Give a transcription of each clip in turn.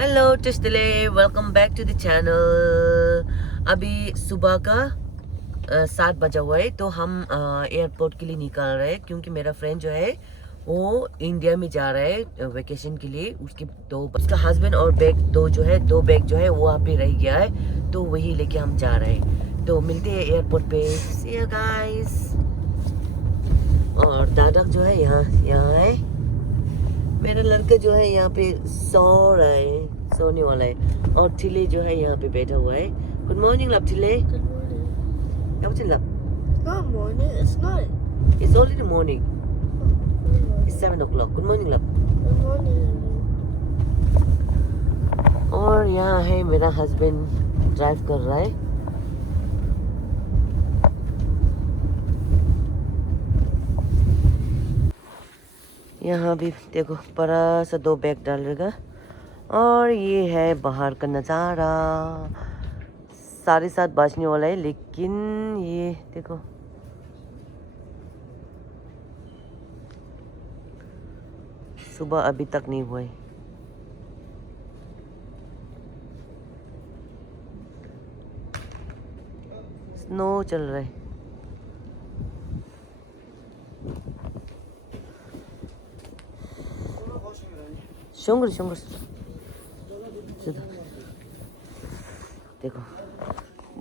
Hello टिस्टले, welcome back to the channel. अभी सुबह का 7 बजा हुआ है, तो हम एयरपोर्ट के लिए निकल रहे हैं क्योंकि मेरा फ्रेंड जो है वो इंडिया में जा रहा है वेकेशन के लिए। उसका हस्बैंड और दो बैग जो है वो वहाँ पे रह गया है, तो वही लेके हम जा रहे हैं। तो मिलते हैं एयरपोर्ट पे। सी यू गाइस। और दादा जो है यहाँ है। मेरा लड़का जो है यहाँ पे सो रहा है, सोने वाला है। और ठिले जो है यहाँ पे बैठा हुआ है। गुड मॉर्निंग लब ठिले। Good morning. क्या बोलते लब? It's not morning. It's not. It's already morning. Good morning. It's 7 o'clock. Good morning लब। Good morning. और यहाँ है मेरा हस्बैंड, ड्राइव कर रहा है। यहाँ भी देखो बड़ा सा 2 बैग डालेगा। और ये है बाहर का नज़ारा। 7:30 बजने वाला है, लेकिन ये देखो सुबह अभी तक नहीं हुआ है। स्नो चल रहा है। शुंगर देखो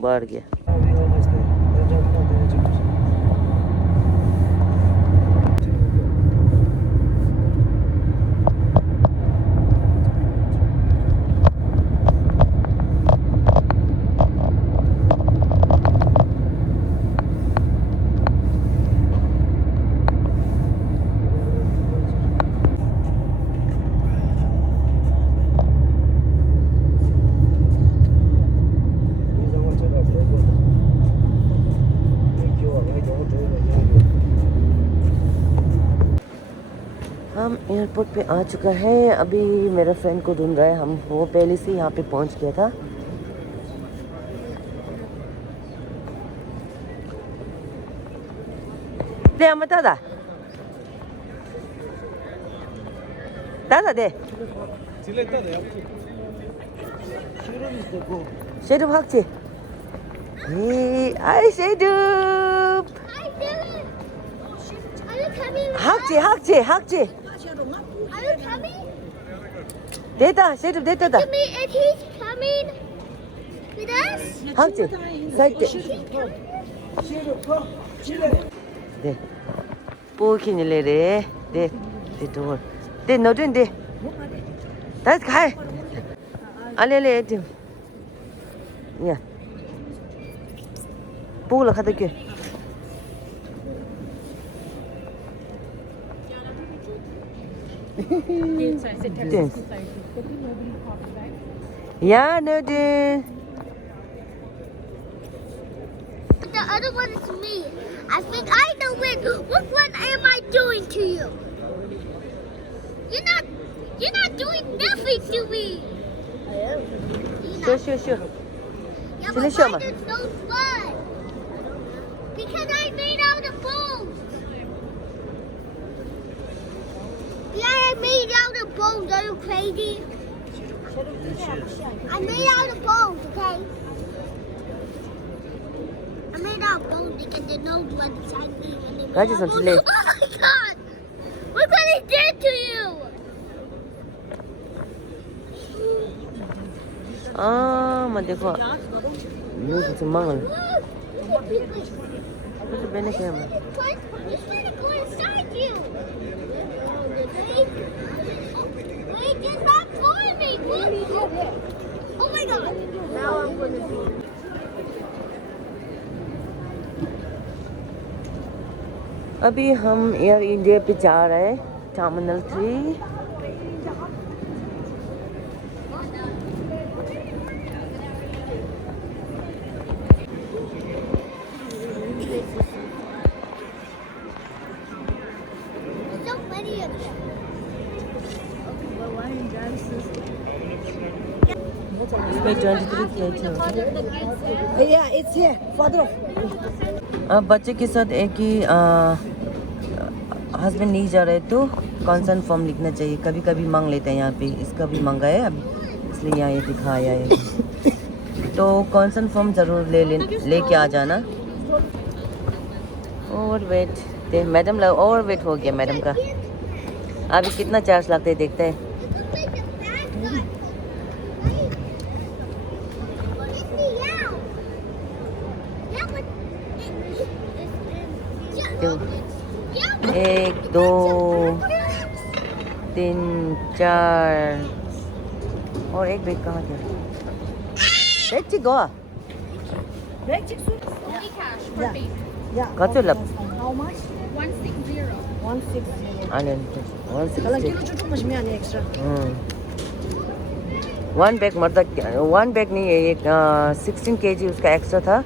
बढ़ गया। हम एयरपोर्ट पे आ चुका है। अभी मेरा फ्रेंड को ढूंढ रहा है। वो पहले से यहाँ पे पहुँच गया था। दे हम दादा दे शेडुप 학지 아이 शेडुप 학지 Are you coming? 됐다 शेडुप 됐다 Me and he's coming with us. 학지 살때 네 보기니래래 네 도 네 너든 네 다시 가 알레레 좀 야 보러 가다 게 야 너든 The other one is me. I think I know it. What am I doing to you? You're not doing nothing to me. I am. Sure. Yeah, Show but me. why there's no blood? Because I made out of bones. Yeah, I made out of bones. Are you crazy? I made out of bones, okay? I made out of bones because there's no blood inside me. That is not delay. Oh my God! Look what he did to you! mà देखो मुझे तो मांगल तो मैंने क्या It's trying to go inside you. Wait, just not for me. Oh my God! Now I'm gonna be. अभी हम air India पे जा रहे हैं, terminal 3। So many of them. इसमें 23 फ्लाइट है। Yeah, it's here. Father off. अब बच्चे के साथ एक ही हस्बैंड नहीं जा रहे तो कंसर्न फॉर्म लिखना चाहिए। कभी कभी मांग लेते हैं यहाँ पे। इसका भी मांगा है, अभी इसलिए यहाँ ये दिखाया है। तो कॉन्सन फॉर्म ज़रूर लेके आ जाना। ओवर वेट दे मैडम, ओवर वेट हो गया मैडम का। अभी कितना चार्ज लगते हैं देखते हैं। एक दो तीन चार और एक बैग कहाँ गया? बैग चिक गया? Only cash for payment. कतो लब? How much? 160. 160. आने Kalau kita cukup macam ni extra. One bag मतलब वन बैग नहीं है, एक 16 kg उसका एक्स्ट्रा था,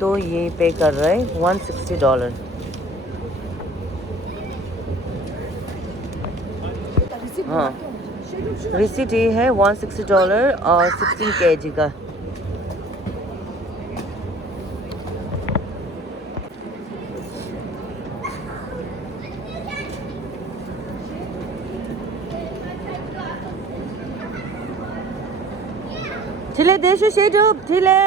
तो ये पे कर रहे हैं $160। हाँ रिसीट ये है $160 और 16 kg का। ठिले देशो शेडो ठिले।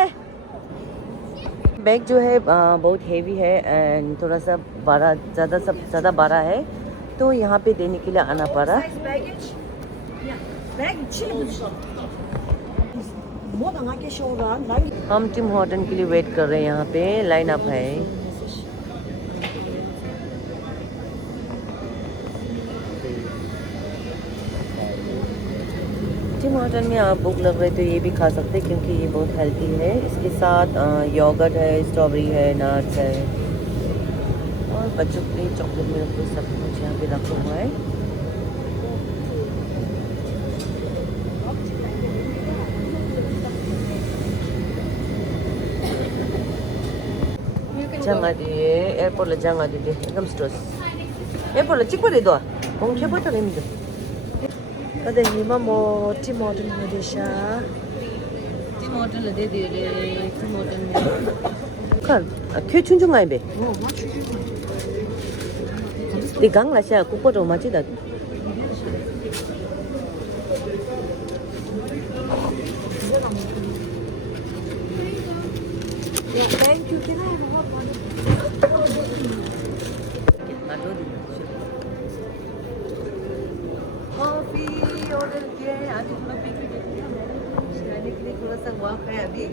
बैग जो है बहुत हेवी है एंड थोड़ा सा बड़ा, ज़्यादा बड़ा है, तो यहाँ पे देने के लिए आना पड़ा। Size baggage. Yeah. Bag cheap. Mau dah ngake show kan? Lagi. हम टिम हॉर्टन के लिए वेट कर रहे हैं, यहाँ पे लाइन अप है। टिम हॉर्टन में आप भूख लग रहे तो ये भी खा सकते हैं, क्योंकि ये बहुत हेल्दी है। इसके साथ योगर्ट है, स्ट्रॉबेरी है, नट्स है और बच्चों के लिए चॉकलेट मिल्क को सब कुछ यहाँ पे रखा हुआ है। jangan di airport lah, jangan di ekam terus airport lah cikgu itu kong siapa tu ni tu Ada ni mau Tim Horton Malaysia. Tim Horton lah dia Tim Horton kan kau cunjung ngai be di gang lah saya kupo tu macam dah. Yeah, thank you. Can I have a hot one? Coffee order किया है। आगे थोड़ा P के जाने के लिए थोड़ा सा वॉक है अभी।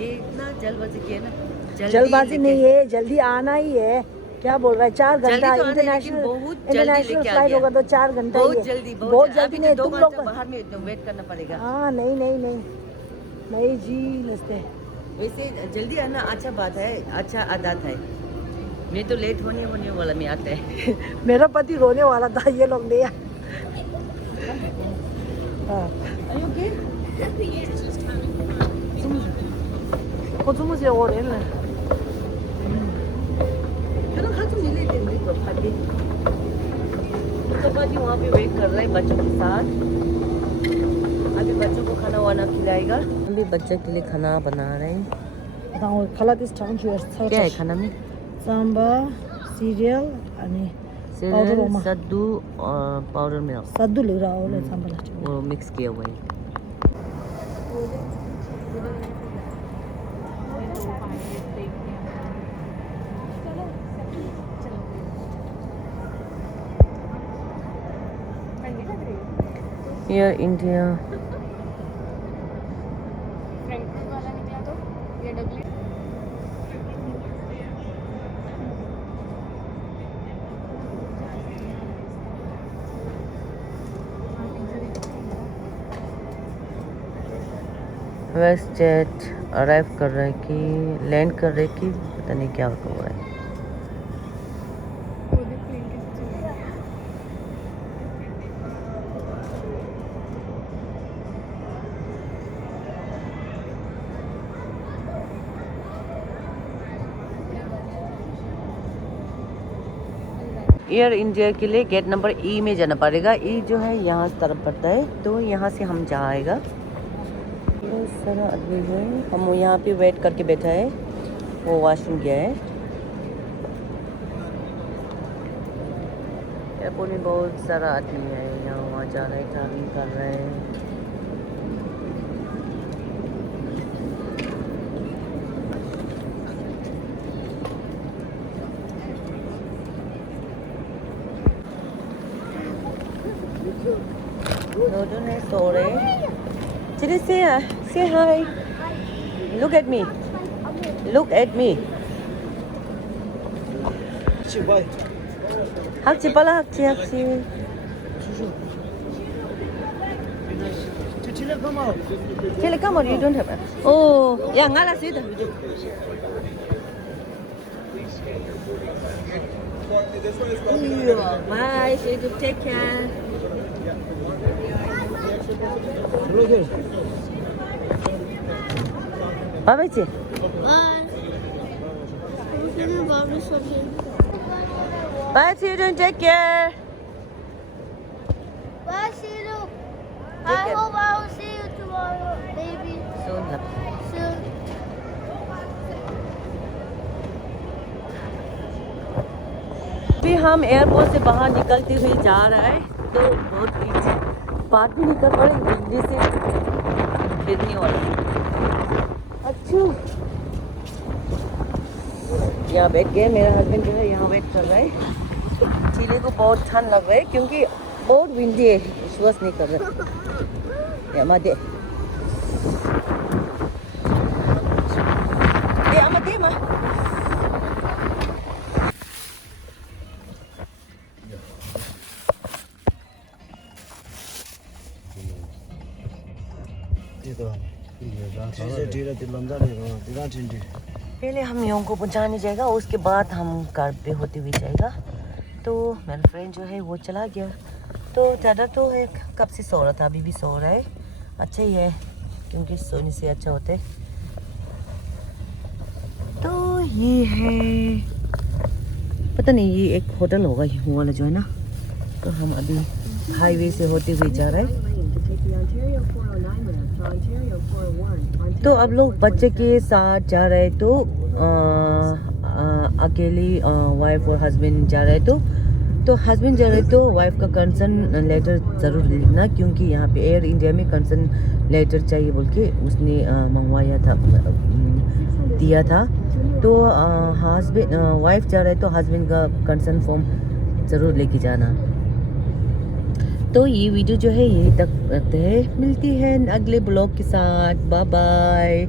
ये इतना जल्दबाजी किया ना, जल्दबाजी नहीं है, जल्दी आना ही है। क्या बोल रहा है? 4 घंटा जल्दी तो आना है, लेकिन इंटरनेशनल बहुत जल्दी लेके आ फ्लाइट गया। होगा तो 4 घंटा ही बहुत है। जल्दी बहुत जल्दी नहीं, अभी तो तुम 2 लोग घंटा बाहर में वेट करना पड़ेगा। हाँ नहीं जी नमस्ते। वैसे जल्दी आना अच्छा बात है, अच्छा आदत है। मैं तो लेट होने वाला में आता है। मेरा पति रोने वाला था, ये लोग ले आए। हाँ को 주무세요 오래는. चलो खा तुम ले लेते हैं तो खाते। तो बाजी वहाँ पे वेट कर रहा है बच्चों के साथ। अभी बच्चों को खाना वाना खिलाएगा। अभी बच्चों के लिए खाना बना रहे हैं। Now Kalatis town tours. क्या है खाना में? Samba, cereal, अनि सेरेल, सद्दू और पाउडर मिल्क, सद्दू ले रहा हो samba ला वो मिक्स किया हुआ है। Air India west jet arrive कर रहा है कि लैंड कर रहे कि पता नहीं क्या हुआ है। एयर इंडिया के लिए गेट नंबर ई में जाना पड़ेगा। ई जो है यहाँ तरफ पड़ता है, तो यहाँ से हम जाएगा। बहुत सारा आदमी है, हम यहाँ पे वेट करके बैठा है, वो वॉशरूम गया है। एयरपोर्ट में बहुत सारा आदमी है, यहाँ वहाँ जा रहे हैं, ट्रैवलिंग कर रहे हैं। चिल्ड्रन है सो रहे। Chilli say hi. Look at me. Look at me. 학지 빨라 학지 학지. Chile come on, you don't have it. Oh, yeah, ngala sida. Bye, say to take care. Bye, chị. Bye. Bye, children, take care. Bye, Shiru. Take I care. hope I will see you tomorrow, baby. Soon. Soon. अभी हम airport से बाहर निकलते हुए जा रहे हैं तो बहुत बात भी नहीं कर पा रहे बिजली से गिरने वाला। अच्छा यहाँ बैठ गए, मेरा हस्बैंड जो है यहाँ वेट कर रहा है। चीले को बहुत ठंड लग रहा है क्योंकि बहुत विंडी है, विश्वास नहीं कर रहा। या मत दे मत दे माँ। पहले हम यों को पहुंचाने जाएगा, उसके बाद हम कार पे होते हुए जाएगा। तो मेरा फ्रेंड जो है वो चला गया, तो ज़्यादा तो है कब से सो रहा था, अभी भी सो रहा है। अच्छा ही है क्योंकि सोने से अच्छा होता है। तो ये है, पता नहीं ये एक होटल होगा ये वाला जो है ना। तो हम अभी हाईवे से होते हुए जा रहे हैं। तो अब लोग बच्चे के साथ जा रहे तो अकेली वाइफ और हस्बैंड जा रहे तो हस्बैंड जा रहे तो वाइफ का कंसर्न लेटर ज़रूर लिखना, क्योंकि यहाँ पे एयर इंडिया में कंसर्न लेटर चाहिए बोल के उसने मंगवाया था, दिया था। तो हस्बैंड वाइफ जा रहे तो हस्बैंड का कंसर्न फॉर्म ज़रूर लेके जाना। तो ये वीडियो जो है यही तक रखते हैं, मिलती है अगले ब्लॉग के साथ। Bye bye.